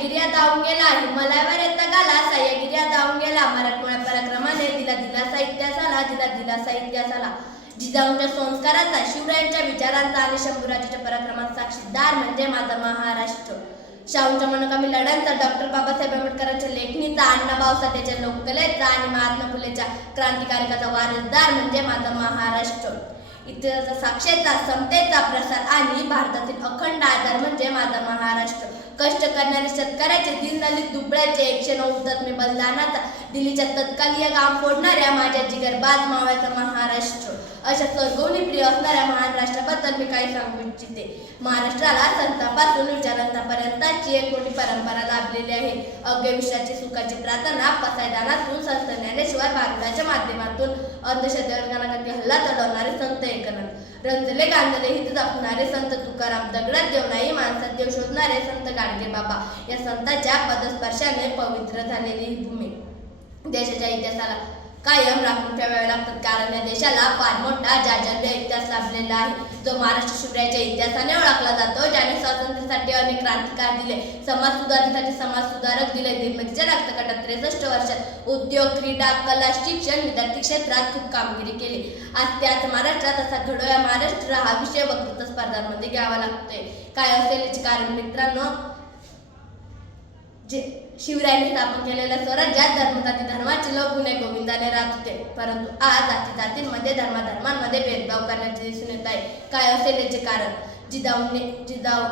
सह्यागिर्या धावून गेला हिमालयावर येता गाला सह्यागिर्या धावून गेला मराठमोळ्या पराक्रमाने तिला दिलासा इतिहास आला तिला दिलासा इतिहास आला. जिजाऊंच्या संस्काराचा शिवरायांच्या विचारांचा आणि शंभूराजाच्या पराक्रमाचा साक्षीदार म्हणजे माझा महाराष्ट्र. शाहूंच्या मनोकामी लढ्यांचा डॉक्टर बाबासाहेब आंबेडकरांच्या लेखणीचा अण्णाभाऊ साठेच्या लोककलेचा आणि महात्मा फुलेच्या क्रांतिकारकाचा वारसदार म्हणजे माझा महाराष्ट्र. इतिहासाचा साक्षेचा समतेचा प्रसार आणि भारतातील अखंड आधार म्हणजे माझा महाराष्ट्र. कष्ट करणारे शेतकऱ्याचे दीनदलित दुबळ्याचे एकशे नऊ हुतात्मे बलिदानाचा दिल्लीच्या तत्कालीय काम फोडणाऱ्या माझ्या जिगरबाज मावळ्याचा महाराष्ट्र. अशा स्वर्गोनी प्रिय असणाऱ्या महाराष्ट्राबद्दल मी काही सांगू इच्छिते. महाराष्ट्राला संतापासून विचारांतापर्यंतची एक मोठी परंपरा लाभलेली आहे. अग्य विषयाची सुखाची प्रार्थना पसायदानातून संत ज्ञानेश्वर भारताच्या माध्यमातून अंधश्रद्धेवर हल्ला चढवणारे संत एकनाथ. रंजले गांधले हित जपणारे संत तुकाराम दगडात देवनाई माणसात देव शोधणारे संत गाडगे बाबा या संतांच्या पदस्पर्शाने पवित्र झालेली ही भूमी. देशाच्या इतिहासाला कायम राखून ठेवावे लागतात. कारण या देशाला फार मोठा जाजल्य इतिहास लाभलेला आहे. जो महाराष्ट्र शिवरायाच्या इतिहासाने ओळखला जातो. ज्याने स्वातंत्र्यासाठी अनेक क्रांतिकार दिले. समाज सुधारणेसाठी समाज सुधारक दिले. निर्मितीच्या रक्तकटात त्रेसष्ट वर्षात उद्योग क्रीडा कला शिक्षण विद्यार्थी क्षेत्रात खूप कामगिरी केली. आज त्याच महाराष्ट्रात असा घडोया महाराष्ट्र हा विषय वक्तृत्व स्पर्धांमध्ये घ्यावा लागतोय. काय असेल याचे कारण मित्रांनो जे शिवरायांनी स्थापन केलेल्या स्वराज्यात धर्मजाती धर्माचे लोक गुन्हे गोविंदाने राहत होते. परंतु आज जाती जातींमध्ये धर्माधर्मांमध्ये भेदभाव करण्याचे दिसून येत आहे. काय असेल याचे कारण? जिदाऊने जिदाऊ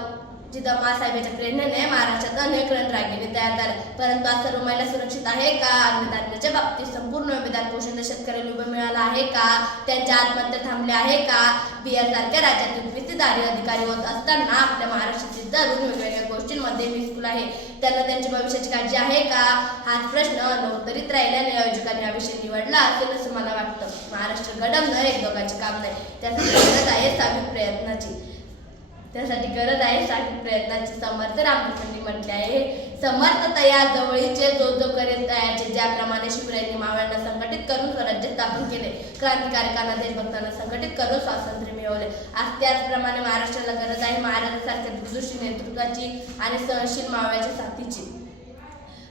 जिजाऊ मासाहेबांच्या प्रेरणेने महाराष्ट्रात अनेक रणरागिणी तयार झाल्या परंतु आज सर्व महिला सुरक्षित आहे का? अन्नधान्याच्या बाबतीत संपूर्ण विधान पोषण शेतकरी उभं मिळाला आहे का? त्यांच्या आत्महत्या थांबल्या आहे का? बिहार सारख्या राज्यातील विस्तीदारी अधिकारी होत असताना आपल्या महाराष्ट्रातील तरुण वेगवेगळ्या गोष्टींमध्ये विस्कुल आहे. त्यांना त्यांच्या भविष्याची काळजी आहे का? हाच प्रश्न नवतरीत राहिल्याने आयोजकांनी हा विषय निवडला असेल असं मला वाटतं. महाराष्ट्र घडवणं एक दोघांचे काम नाही. त्यासाठी आहे सामील प्रयत्नाची. त्यासाठी गरज आहे साठी प्रयत्नाचे समर्थ. रामकृष्णांनी म्हटले आहे समर्थ तया जवळीचे जो जो करेल तयाचे ज्याप्रमाणे शिवरायांनी मावळ्यांना संघटित करून स्वराज्य स्थापन केले क्रांतिकारकांना देशभक्तांना संघटित करून स्वातंत्र्य मिळवले. आज त्याचप्रमाणे महाराष्ट्राला गरज आहे महाराजांसारख्या दूरदृष्टी नेतृत्वाची आणि सहनशील मावळ्याच्या साथीची.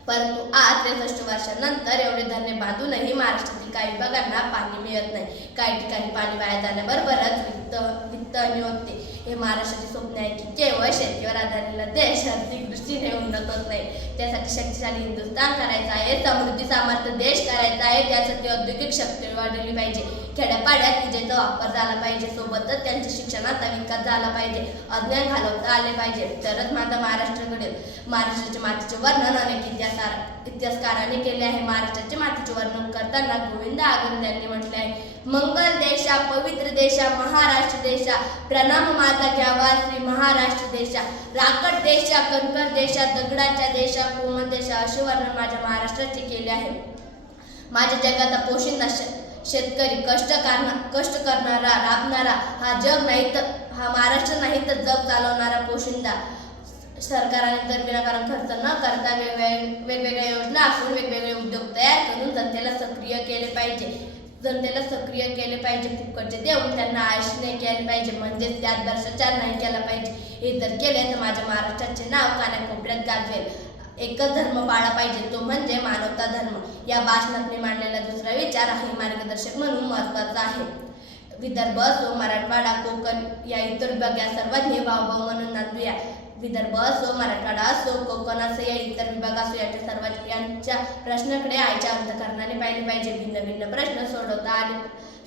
परंतु आज त्रेसष्ट वर्षानंतर एवढे धरणे बांधूनही महाराष्ट्रातील काही विभागांना पाणी मिळत नाही. काही ठिकाणी पाणी वाया जाण्याबरोबरच वित्त वित्तहानी होते हे महाराष्ट्राचे स्वप्न आहे की केवळ शेतीवर आधारलेला देश आर्थिक दृष्टीने उन्नत होत नाही. त्यासाठी शक्तिशाली हिंदुस्थान करायचा आहे समृद्धी सामर्थ्य देश करायचा आहे त्यासाठी औद्योगिक शक्ती वाढवली पाहिजे. खेड्यापाड्यात विजेचा वापर झाला पाहिजे सोबतच त्यांच्या शिक्षणाचा विकास झाला पाहिजे अज्ञान घालवता आले पाहिजे. तरच माझा महाराष्ट्र घडेल महाराष्ट्राच्या मातीचे वर्णन अनेक इतिहासकार इतिहासकारांनी केले आहे. महाराष्ट्राच्या मातीचे वर्णन करताना गोविंद आगंद यांनी म्हटले आहे मंगल देशा पवित्र देशा महाराष्ट्र देशा प्रणाम माता घ्यावा श्री महाराष्ट्र देशा राकट देशा कणकर देशा दगडाच्या देशा कोमल देशा असे वर्णन माझ्या महाराष्ट्राचे केले आहे. माझ्या जगाचा पोशिंदा शे- शेतकरी कष्ट करणार कष्ट करणारा राबणारा हा जग नाही तर हा महाराष्ट्र नाही तर जग चालवणारा पोशिंदा. सरकारने तर विनाकारण खर्च न करता वेगवेग वेगवेगळ्या योजना आखून वेगवेगळे उद्योग तयार करून जनतेला सक्रिय केले पाहिजे. जनतेला सक्रिय केले पाहिजे फुकटचे देऊन त्यांना आयुष नाही केले पाहिजे म्हणजेच त्यात भ्रष्टाचार नाही केला पाहिजे. हे जर केले तर माझ्या महाराष्ट्राचे नाव कानाकोपऱ्यात गाजवेल. एकच धर्म पाळला पाहिजे तो म्हणजे मानवता धर्म. या भाषणात मी मांडलेला दुसरा विचार आहे मार्गदर्शक म्हणून महत्त्वाचा आहे. विदर्भ असो मराठवाडा कोकण या इतर भाग या सर्वांनी भावभाव म्हणून नांदूया. विदर्भ असो मराठवाडा असो कोकण असो या इतर विभाग असो याच्या सर्व यांच्या प्रश्नाकडे आईच्या अंतकरणाने पाहिले पाहिजे. भिन्न भिन्न प्रश्न सोडवता आले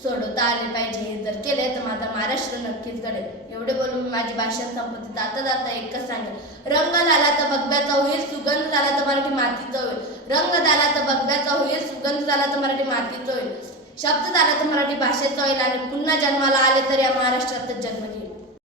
सोडवता आले पाहिजे. हे जर केले तर माझा महाराष्ट्र नक्कीच घडेल. एवढे बोलून माझी भाषा संपत्ती जाता जाता एकच सांगेल रंग झाला तर बघब्याचा होईल सुगंध झाला तर मराठी मातीचा होईल. रंग झाला तर बघब्याचा होईल सुगंध झाला तर मराठी मातीचा होईल. शब्द झाला तर मराठी भाषेचा होईल आणि पुन्हा जन्माला आले तर या महाराष्ट्रातच जन्म घेईल